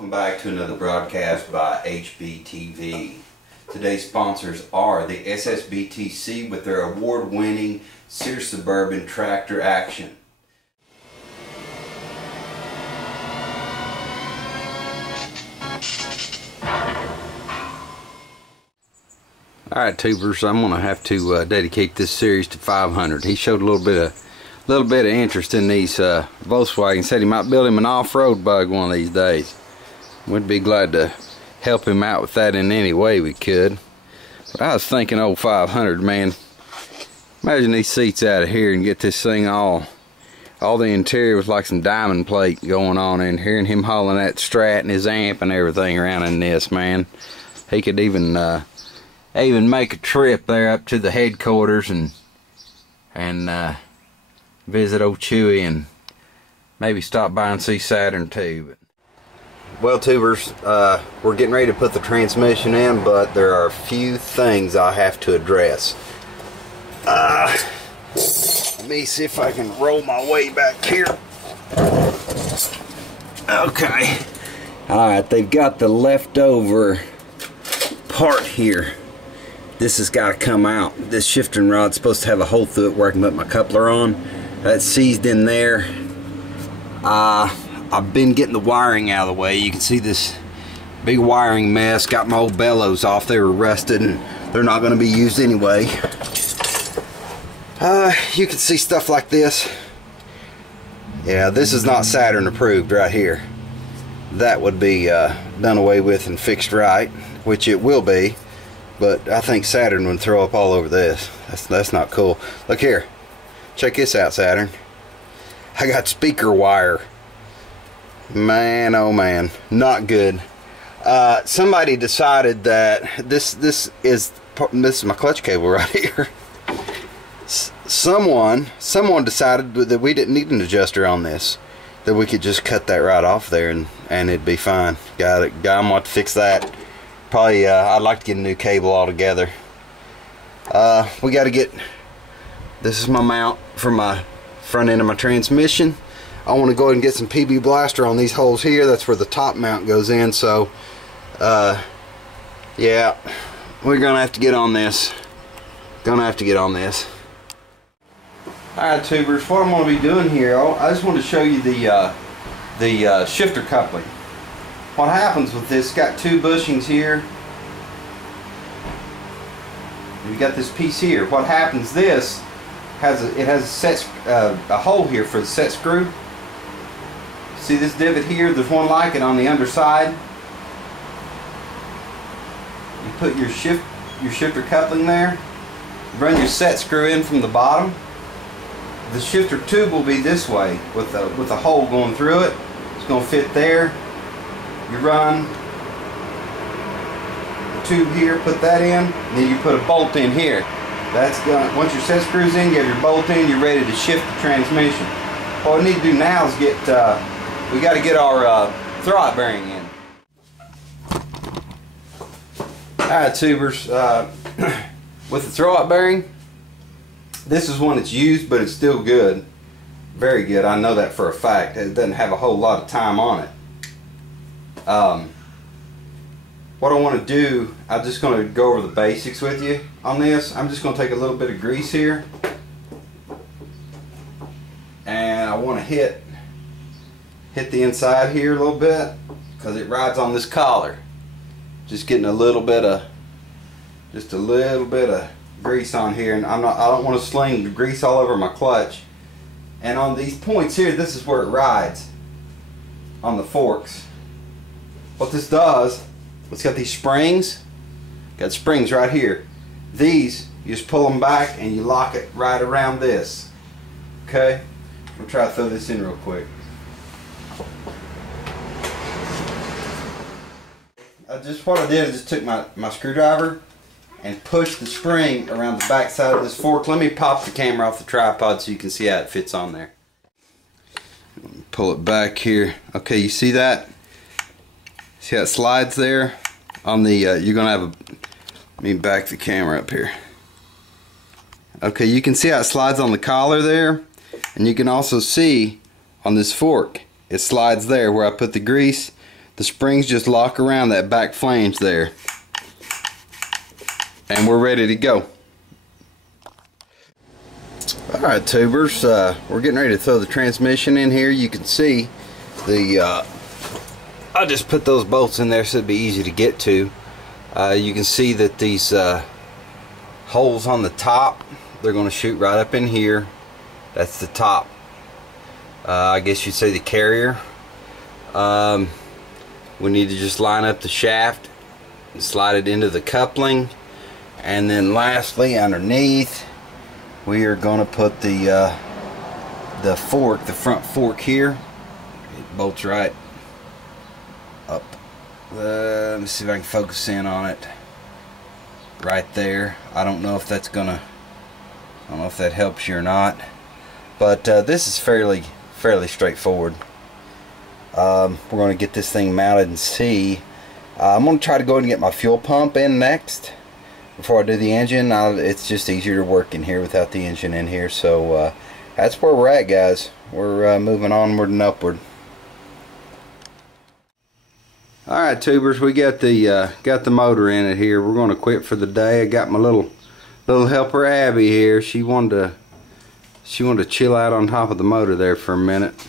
Welcome back to another broadcast by HBTV. Today's sponsors are the SSBTC with their award-winning Sears Suburban Tractor Action. Alright tubers, I'm going to have to dedicate this series to 500. He showed a little bit of interest in these Volkswagens. Said he might build him an off-road bug one of these days. We'd be glad to help him out with that in any way we could. But I was thinking, old 500, man, imagine these seats out of here and get this thing all the interior with like some diamond plate going on in here, and him hauling that Strat and his amp and everything around in this, man. He could even make a trip there up to the headquarters and visit old Chewy and maybe stop by and see Saturn too. But well, tubers, we're getting ready to put the transmission in, but there are a few things I have to address. Let me see if I can roll my way back here. Okay. Alright, they've got the leftover part here. This has got to come out. This shifting rod's supposed to have a hole through it where I can put my coupler on. That's seized in there. I've been getting the wiring out of the way. You can see this big wiring mess. Got my old bellows off. They were rusted and they're not going to be used anyway. You can see stuff like this. Yeah, this is not Saturn approved right here. That would be done away with and fixed right, which it will be. But I think Saturn would throw up all over this. That's not cool. Look here. Check this out, Saturn. I got speaker wire. Man, oh man, not good. Somebody decided that this is my clutch cable right here. Someone decided that we didn't need an adjuster on this. That we could just cut that right off there and it'd be fine. I'm going to fix that. Probably, I'd like to get a new cable altogether. We got to get. This is my mount for my front end of my transmission. I want to go ahead and get some PB Blaster on these holes here. That's where the top mount goes in. So, yeah, we're gonna have to get on this. Alright, tubers, what I'm going to be doing here, I just want to show you the shifter coupling. What happens with this, got two bushings here. You got this piece here. What happens, this has a hole here for the set screw. See this divot here? There's one like it on the underside. You put your shifter coupling there. Run your set screw in from the bottom. The shifter tube will be this way with a hole going through it. It's going to fit there. You run the tube here, put that in, and then you put a bolt in here. That's done. Once your set screw's in, you have your bolt in, you're ready to shift the transmission. What we need to do now is we got to get our throwout bearing in. Alright, tubers, with the throwout bearing, this is one that's used, but it's still good. Very good. I know that for a fact. It doesn't have a whole lot of time on it. What I want to do, I'm just going to go over the basics with you on this. I'm just going to take a little bit of grease here, and I want to hit the inside here a little bit because it rides on this collar. Just getting a little bit of grease on here, and I don't want to sling the grease all over my clutch. And on these points here, this is where it rides on the forks. What this does, it's got these springs. Got springs right here. These, you just pull them back and you lock it right around this. Okay? I'm going to try to throw this in real quick. What I did is just took my screwdriver and pushed the spring around the back side of this fork. Let me pop the camera off the tripod so you can see how it fits on there. Pull it back here. Okay, you see that? See how it slides there? On the, you're going to have let me back the camera up here. Okay, you can see how it slides on the collar there. And you can also see on this fork, it slides there where I put the grease. the springs just lock around that back flange there. And we're ready to go. Alright tubers, we're getting ready to throw the transmission in here. You can see the I just put those bolts in there so it'd be easy to get to. You can see that these holes on the top, they're going to shoot right up in here. That's the top, I guess you'd say the carrier. We need to just line up the shaft and slide it into the coupling, and then lastly underneath we are going to put the fork, the front fork here. It bolts right up. Let me see if I can focus in on it. Right there. I don't know if that's gonna, I don't know if that helps you or not, but this is fairly straightforward. We're going to get this thing mounted and see. I'm going to try to go ahead and get my fuel pump in next before I do the engine. It's just easier to work in here without the engine in here. So that's where we're at, guys. We're moving onward and upward. Alright tubers, we got the motor in it here. We're going to quit for the day. I got my little helper Abby here. She wanted to chill out on top of the motor there for a minute.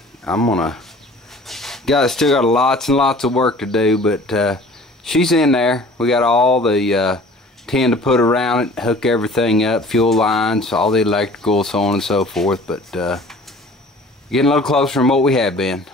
Still got lots and lots of work to do, but she's in there. We got all the tin to put around it, hook everything up, fuel lines, all the electrical, so on and so forth. But getting a little closer than what we have been.